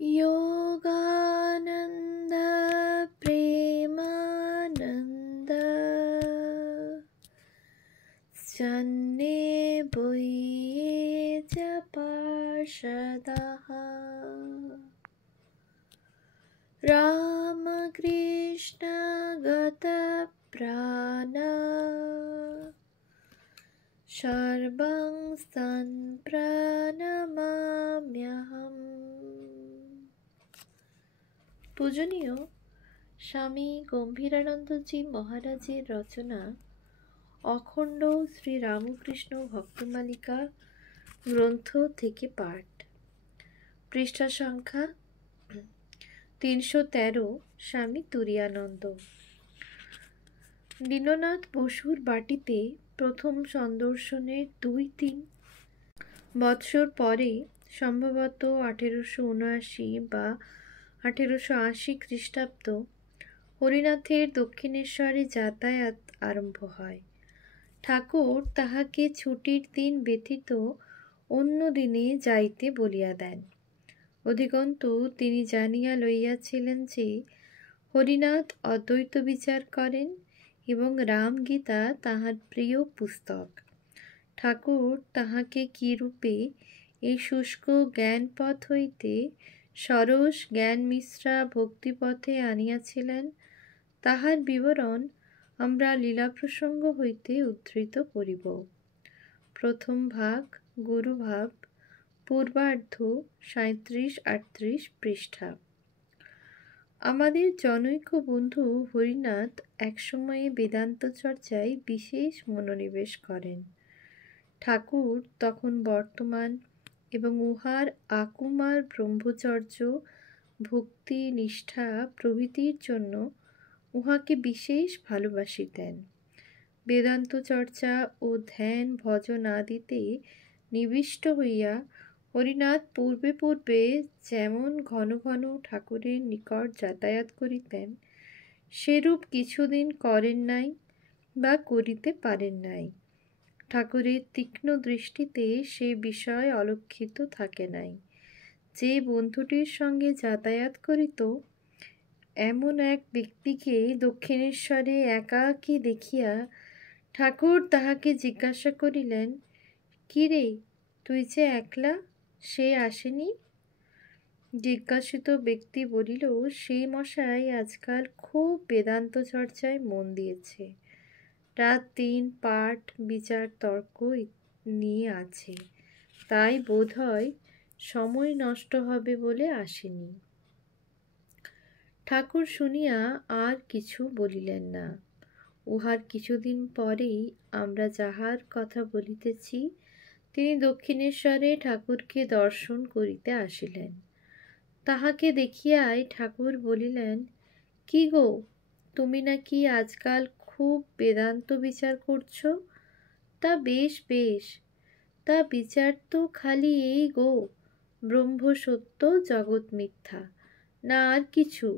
योगानन्द प्रेमानन्द सन्ने बुये च पार्षदः रामकृष्ण गतप्राण सर्वं प्रणमाम्यहम्। পূজনীয় স্বামী গম্ভীরানন্দজি মহারাজের রচনা অখণ্ড শ্রী রামকৃষ্ণ ভক্তমালিকা গ্রন্থ থেকে পাঠ, পৃষ্ঠা সংখ্যা 313। স্বামী তুরীয়ানন্দ। দীননাথ বসুর বাটিতে প্রথম সন্দর্শনের 2-3 বৎসর পরে, সম্ভবত 1879 বা 1880 খ্রিস্টাব্দ, হরিনাথের দক্ষিণেশ্বরে যাতায়াত আরম্ভ হয়। ঠাকুর তাহাকে ছুটির দিন ব্যতীত অন্য দিনে যাইতে বলিয়া দেন। অধিকন্তু তিনি জানিয়া লইয়াছিলেন যে হরিনাথ অদ্বৈত বিচার করেন এবং রামগীতা তাহার প্রিয় পুস্তক। ঠাকুর তাহাকে কিরূপে এই শুষ্ক জ্ঞানপথ হইতে সরস জ্ঞান মিশ্রা ভক্তিপথে আনিয়াছিলেন, তাহার বিবরণ আমরা লীলাপ্রসঙ্গ হইতে উদ্ধৃত করিব। প্রথম ভাগ, গুরুভাব, পূর্বার্ধ, 37-38 পৃষ্ঠা। আমাদের জনৈক বন্ধু হরিনাথ একসময়ে বেদান্ত চর্চায় বিশেষ মনোনিবেশ করেন। ঠাকুর তখন বর্তমান এবং উহার আকুমার ব্রহ্মচর্য, ভক্তি, নিষ্ঠা প্রভৃতির জন্য উহাকে বিশেষ ভালোবাসিতেন। বেদান্ত চর্চা ও ধ্যান ভজন আদিতে নিবিষ্ট হইয়া হরিনাথ পূর্বে পূর্বে যেমন ঘন ঘন ঠাকুরের নিকট যাতায়াত করিতেন, সেরূপ কিছুদিন করেন নাই বা করিতে পারেন নাই। ঠাকুরের তীক্ষ্ণ দৃষ্টিতে সে বিষয় অলক্ষিত থাকে নাই। যে বন্ধুটির সঙ্গে যাতায়াত করিত, এমন এক ব্যক্তিকে দক্ষিণেশ্বরে একাকী দেখিয়া ঠাকুর তাহাকে জিজ্ঞাসা করিলেন, কি রে, তুই যে একলা, সে আসেনি? জিজ্ঞাসিত ব্যক্তি বলিল, সেই মশাই আজকাল খুব বেদান্ত চর্চায় মন দিয়েছে, রাত দিন পাঠ বিচার তর্ক নিয়ে আছে, তাই বোধ হয় সময় নষ্ট হবে বলে আসেনি। ঠাকুর শুনিয়া আর কিছু বলিলেন না। উহার কিছুদিন পরেই আমরা যাহার কথা বলিতেছি, তিনি দক্ষিণেশ্বরে ঠাকুরকে দর্শন করিতে আসিলেন। তাহাকে দেখিয়াই ঠাকুর বলিলেন, কি গো, তুমি নাকি আজকাল খুব বেদান্ত বিচার করছ? তা বেশ বেশ, তা বিচার তো খালি এই গো, ব্রহ্ম সত্য জগৎ মিথ্যা, না আর কিছু?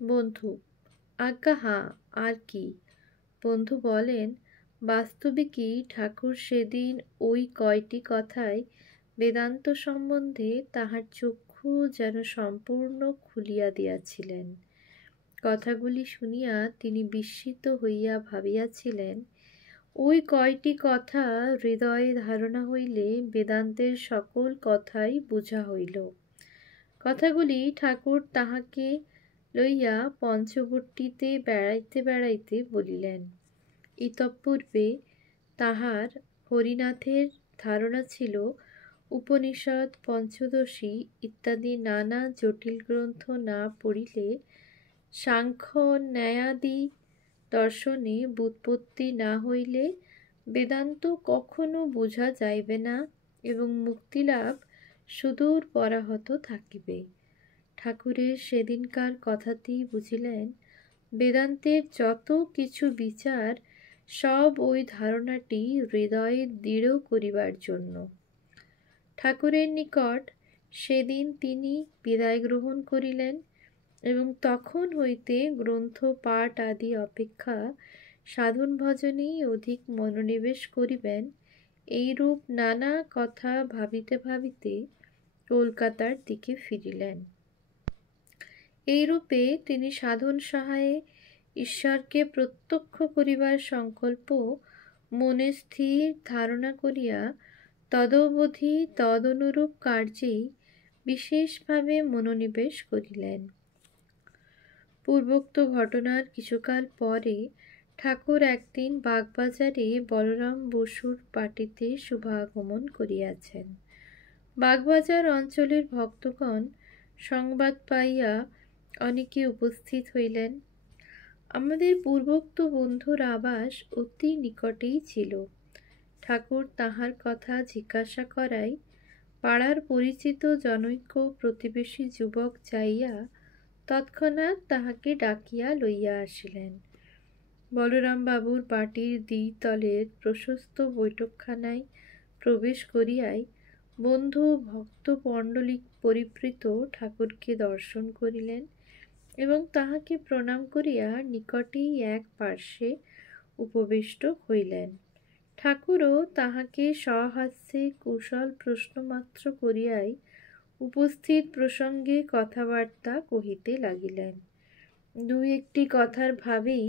বন্ধু: আজ্ঞা হাঁ, আর কি? বন্ধু বলেন, বাস্তবিকই ঠাকুর সেদিন ওই কয়টি কথায় বেদান্ত সম্বন্ধে তাহার চক্ষু যেন সম্পূর্ণ খুলিয়া দিয়াছিলেন। কথাগুলি শুনিয়া তিনি বিস্মিত হইয়া ভাবিয়াছিলেন, ওই কয়টি কথা হৃদয়ে ধারণা হইলে বেদান্তের সকল কথাই বুঝা হইল। কথাগুলি ঠাকুর তাহাকে লইয়া পঞ্চবটীতে বেড়াইতে বেড়াইতে বলিলেন। ইতঃপূর্বে তাহার হরিনাথের ধারণা ছিল, উপনিষদ, পঞ্চদশী ইত্যাদি নানা জটিল গ্রন্থ না পড়িলে, সাংখ্য ন্যায়াদি দর্শনে ব্যুৎপত্তি না হইলে বেদান্ত কখনো বুঝা যাইবে না এবং মুক্তিলাভ সুদূর পরাহত থাকিবে। ঠাকুরের সেদিনকার কথাতেই বুঝিলেন, বেদান্তের যত কিছু বিচার সব ওই ধারণাটি হৃদয়ে দৃঢ় করিবার জন্য। ঠাকুরের নিকট সেদিন তিনি বিদায় গ্রহণ করিলেন এবং তখন হইতে গ্রন্থ পাঠ আদি অপেক্ষা সাধন ভজনেই অধিক মনোনিবেশ করিবেন, এইরূপ নানা কথা ভাবিতে ভাবিতে কলকাতার দিকে ফিরিলেন। এইরূপে তিনি সাধন সহায়ে ঈশ্বরকে প্রত্যক্ষ করিবার সংকল্প মনে স্থির ধারণা করিয়া তদবধি তদনুরূপ কার্যেই বিশেষভাবে মনোনিবেশ করিলেন। পূর্বোক্ত ঘটনার কিছুকাল পরে ঠাকুর একদিন বাগবাজারে বলরাম বসুর পার্টিতে শুভাগমন করিয়াছেন। বাগবাজার অঞ্চলের ভক্তগণ সংবাদ পাইয়া অনেকে উপস্থিত হইলেন। আমাদের পূর্বোক্ত বন্ধুর আবাস অতি নিকটেই ছিল। ঠাকুর তাহার কথা জিজ্ঞাসা করায় পাড়ার পরিচিত জনৈক প্রতিবেশী যুবক যাইয়া তৎক্ষণাৎ তাহাকে ডাকিয়া লইয়া আসিলেন। বলরামবাবুর পার্টির দ্বিতলের প্রশস্ত বৈঠকখানায় প্রবেশ করিয়াই বন্ধু ভক্তমণ্ডলী পরিবৃত ঠাকুরকে দর্শন করিলেন এবং তাহাকে প্রণাম করিয়া নিকটেই এক পার্শ্বে উপবিষ্ট হইলেন। ঠাকুরও তাহাকে সহাস্যে কুশল প্রশ্নমাত্র করিয়াই উপস্থিত প্রসঙ্গে কথাবার্তা কহিতে লাগিলেন। দুই একটি কথার ভাবেই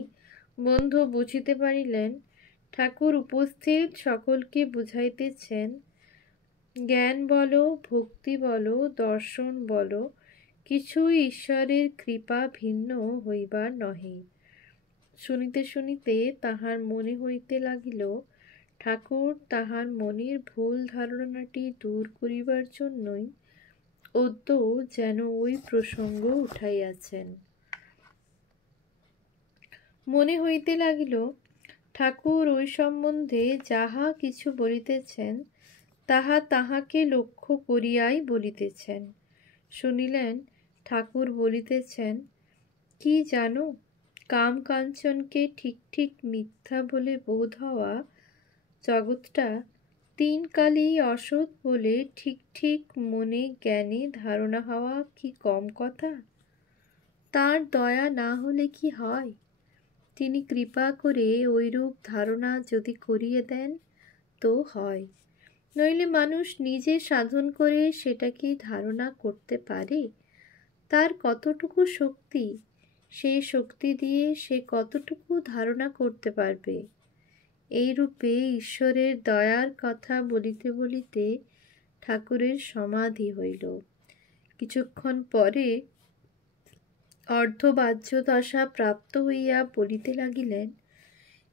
বন্ধু বুঝিতে পারিলেন ঠাকুর উপস্থিত সকলকে বুঝাইতেছেন, জ্ঞান বলো, ভক্তি বলো, দর্শন বলো, কিছুই ঈশ্বরের কৃপা ভিন্ন হইবার নহে। শুনিতে শুনিতে তাহার মনে হইতে লাগিল ঠাকুর তাহার মনের ভুল ধারণাটি দূর করিবার জন্যই অদ্য যেন ওই প্রসঙ্গ উঠাইয়াছেন। মনে হইতে লাগিল ঠাকুর ওই সম্বন্ধে যাহা কিছু বলিতেছেন তাহা তাহাকে লক্ষ্য করিয়াই বলিতেছেন। শুনিলেন ঠাকুর বলিতেছেন, কি জানো, কাম কাঞ্চনকে ঠিক ঠিক মিথ্যা বলে বোধ হওয়া, জগৎটা তিন কালই অসৎ বলে ঠিক ঠিক মনে জ্ঞানে ধারণা হওয়া কি কম কথা? তার দয়া না হলে কি হয়? তিনি কৃপা করে ওইরূপ ধারণা যদি করিয়ে দেন তো হয়, নইলে মানুষ নিজে সাধন করে সেটা কি ধারণা করতে পারে? তার কতটুকু শক্তি, সেই শক্তি দিয়ে সে কতটুকু ধারণা করতে পারবে? এইরূপে ঈশ্বরের দয়ার কথা বলিতে বলিতে ঠাকুরের সমাধি হইল। কিছুক্ষণ পরে অর্ধবাহ্যদশা প্রাপ্ত হইয়া বলিতে লাগিলেন,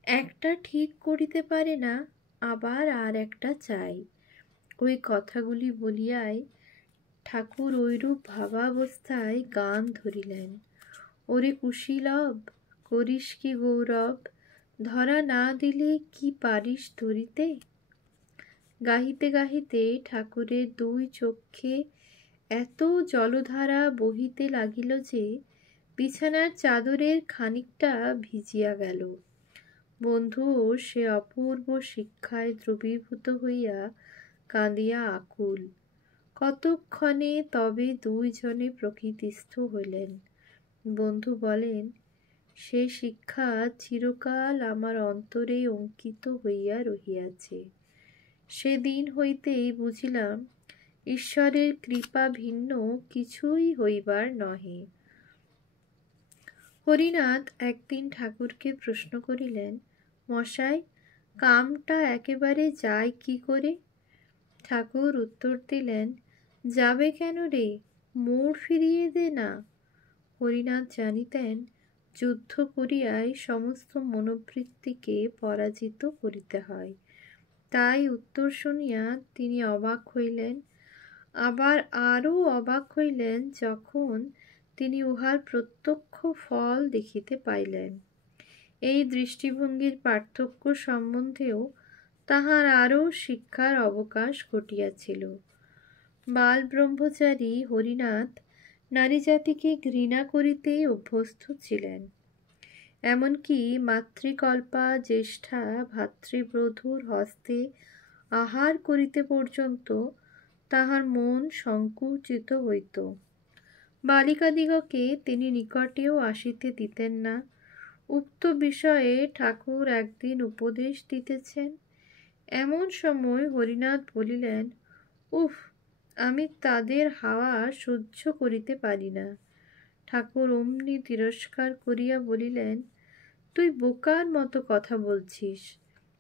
একটা ঠিক করিতে পারে না, আবার আর একটা চাই। ওই কথাগুলি বলিয়াই ঠাকুর ঐরূপ ভাবাবস্থায় গান ধরিলেন। ওরে কুশীলব, করিস কি গৌরব, ধরা না দিলে কি পারিস ধরিতে? গাহিতে গাহিতে ঠাকুরের দুই চক্ষে এত জলধারা বহিতে লাগিল যে বিছানার চাদরের খানিকটা ভিজিয়া গেল। বন্ধুও সে অপূর্ব শিক্ষায় দ্রবীভূত হইয়া কাঁদিয়া আকুল। কতক্ষণে তবে দুইজনে প্রকৃতিস্থ হইলেন। বন্ধু বলেন, সে শিক্ষা চিরকাল আমার অন্তরে অঙ্কিত হইয়া রহিয়াছে। সেদিন হইতেই বুঝিলাম ঈশ্বরের কৃপা ভিন্ন কিছুই হইবার নহে। হরিনাথ একদিন ঠাকুরকে প্রশ্ন করিলেন, মশাই, কামটা একেবারে যায় কি করে? ঠাকুর উত্তর দিলেন, যাবে কেন রে, মোড় ফিরিয়ে দে না। হরিনাথ জানিতেন যুদ্ধ করিয়াই সমস্ত মনোবৃত্তিকে পরাজিত করিতে হয়। তাই উত্তর শুনিয়া তিনি অবাক হইলেন। আবার আরও অবাক হইলেন যখন তিনি উহার প্রত্যক্ষ ফল দেখিতে পাইলেন। এই দৃষ্টিভঙ্গির পার্থক্য সম্বন্ধেও তাহার আরও শিক্ষার অবকাশ ঘটিয়াছিল। বাল ব্রহ্মচারী হরিনাথ নারীজাতিকে ঘৃণা করিতে অভ্যস্ত ছিলেন। এমনকি মাতৃকল্পা জ্যেষ্ঠা ভাতৃবধূর হস্তে আহার করিতে পর্যন্ত তাহার মন সংকুচিত হইত। বালিকাদিগকে তিনি নিকটেও আসিতে দিতেন না। উক্ত বিষয়ে ঠাকুর একদিন উপদেশ দিতেছেন। এমন সময় হরিনাথ বলিলেন, উফ, আমি তাদের হাওয়া সহ্য করিতে পারি না। ঠাকুর অমনি তিরস্কার করিয়া বলিলেন, তুই বোকার মতো কথা বলছিস।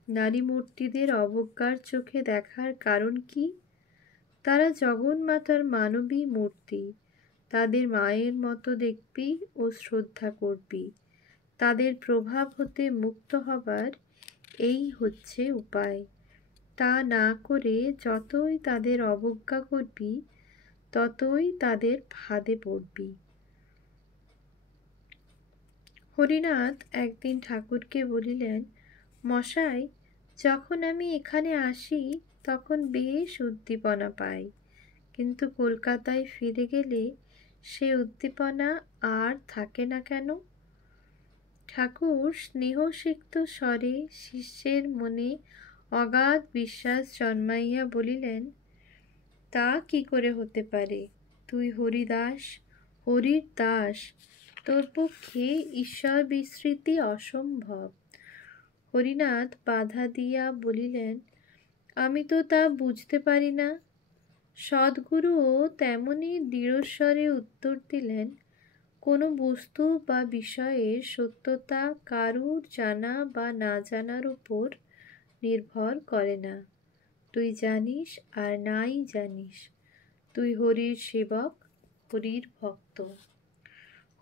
নারী মূর্তিদের অবজ্ঞার চোখে দেখার কারণ কি? তারা জগন্মাতার মানবী মূর্তি। তাদের মায়ের মতো দেখবি ও শ্রদ্ধা করবি। তাদের প্রভাব হতে মুক্ত হবার এই হচ্ছে উপায়। তা না করে যতই তাদের অবজ্ঞা করবি, ততই তাদের ফাঁদে পড়বি। হরিনাথ একদিন ঠাকুরকে বলিলেন, মশাই, যখন আমি এখানে আসি তখন বেশ উদ্দীপনা পাই, কিন্তু কলকাতায় ফিরে গেলে সে উদ্দীপনা আর থাকে না কেন? ঠাকুর স্নেহসিক্ত স্বরে শিষ্যের মনে অগাধ বিশ্বাস জন্মাইয়া বলিলেন, তা কি করে হতে পারে? তুই হরিদাস, হরির দাস, তোর পক্ষে ঈশ্বর বিস্মৃতি অসম্ভব। হরিনাথ বাধা দিয়া বলিলেন, আমি তো তা বুঝতে পারি না। সদ্গুরুও তেমনি দৃঢ়স্বরে উত্তর দিলেন, কোনো বস্তু বা বিষয়ের সত্যতা কারুর জানা বা না জানার উপর নির্ভর করে না। তুই জানিস আর নাই জানিস, তুই হরির সেবক, হরির ভক্ত।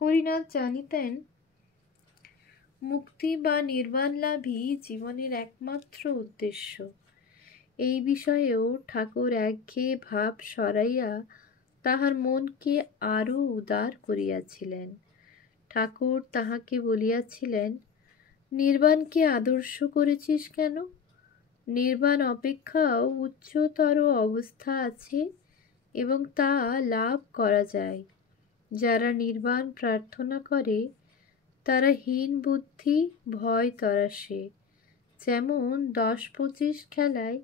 হরিনাথ জানিতেন মুক্তি বা নির্বাণ লাভই জীবনের একমাত্র উদ্দেশ্য। এই বিষয়েও ঠাকুর একঘেয়ে ভাব সরাইয়া তাহার মনকে আরও উদার করিয়াছিলেন। ঠাকুর তাহাকে বলিয়াছিলেন, নির্বাণকে আদর্শ করেছিস কেন? নির্বাণ অপেক্ষাও উচ্চতর অবস্থা আছে এবং তা লাভ করা যায়। যারা নির্বাণ প্রার্থনা করে তারা হীন বুদ্ধি, ভয় তরাসে। যেমন 10-25 খেলায়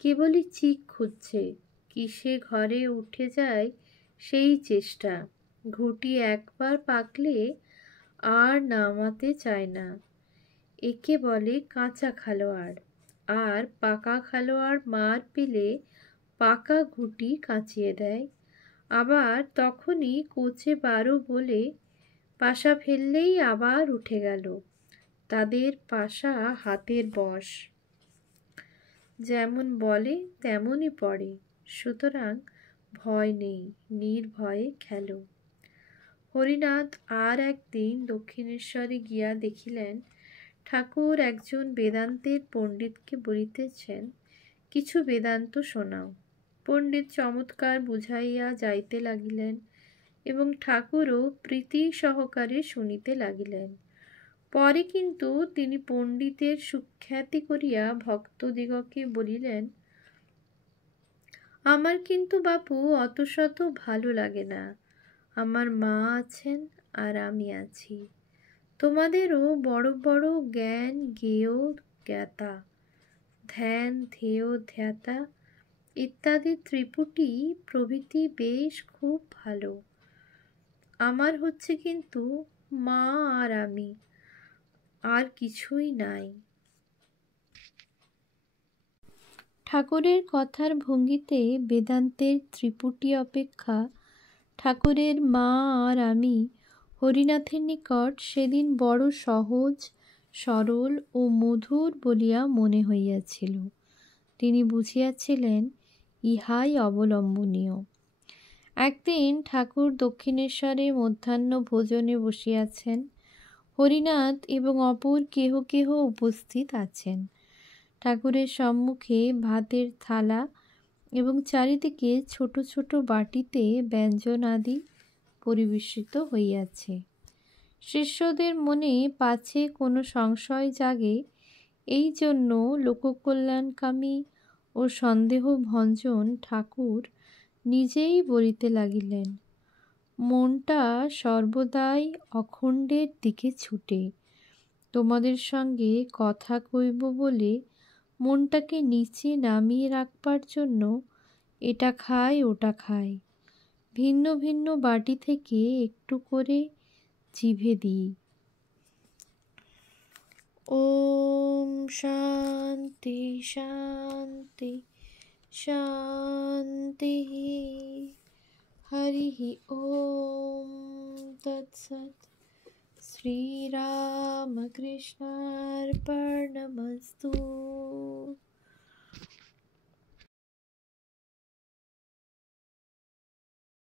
কেবলই চিক খুঁজছে, কিসে ঘরে উঠে যায় সেই চেষ্টা। ঘুঁটি একবার পাকলে আর নামাতে চায় না। একে বলে কাঁচা খেলোয়াড়। আর পাকা খেলোয়াড় মার পেলে পাকা ঘুঁটি কাঁচিয়ে দেয়। আবার তখনই কোচে 12 বলে পাশা ফেললেই আবার উঠে গেল। তাদের পাশা হাতের বশ, যেমন বলে তেমনই পড়ে। সুতরাং ভয় নেই, নির্ভয়ে খেলো। হরিনাথ আর একদিন দক্ষিণেশ্বরে গিয়া দেখিলেন, ঠাকুর একজন বেদান্তের পণ্ডিতকে বলিতেছেন, কিছু বেদান্ত শোনাও। পণ্ডিত চমৎকার বুঝাইয়া যাইতে লাগিলেন এবং ঠাকুরও প্রীতি সহকারে শুনিতে লাগিলেন। পরে কিন্তু তিনি পণ্ডিতের সুখ্যাতি করিয়া ভক্তদিগকে বলিলেন, আমার কিন্তু বাপু অত শত ভালো লাগে না। আমার মা আছেন আর আমি আছি। তোমাদেরও বড় বড় জ্ঞান জ্ঞেয় জ্ঞাতা, ধ্যান ধেয় ধ্যাতা ইত্যাদি ত্রিপুটি প্রভৃতি বেশ খুব ভালো। আমার হচ্ছে কিন্তু মা আর আমি, আর কিছুই নাই। ঠাকুরের কথার ভঙ্গিতে বেদান্তের ত্রিপুটি অপেক্ষা ঠাকুরের মা আর আমি হরিনাথের নিকট সেদিন বড় সহজ, সরল ও মধুর বলিয়া মনে হইয়াছিল। তিনি বুঝিয়াছিলেন ইহাই অবলম্বনীয়। একদিন ঠাকুর দক্ষিণেশ্বরে মধ্যাহ্ন ভোজনে বসিয়াছেন। হরিনাথ এবং অপর কেহ কেহ উপস্থিত আছেন। ঠাকুরের সম্মুখে ভাতের থালা এবং চারিদিকে ছোট ছোট বাটিতে ব্যঞ্জন আদি পরিবেশিত হইয়াছে। শিষ্যদের মনে পাছে কোনো সংশয় জাগে, এই জন্য লোককল্যাণকামী ও সন্দেহভঞ্জন ঠাকুর নিজেই বলিতে লাগিলেন, মনটা সর্বদাই অখণ্ডের দিকে ছুটে। তোমাদের সঙ্গে কথা কইব বলে মনটাকে নিচে নামিয়ে রাখবার জন্য এটা খাই ওটা খাই, ভিন্ন ভিন্ন বাটি থেকে একটু করে জিভে দিই। ওম শান্তি শান্তি शान्तिः। हरिः ॐ तत्सत्। श्रीरामकृष्णार्पणमस्तु।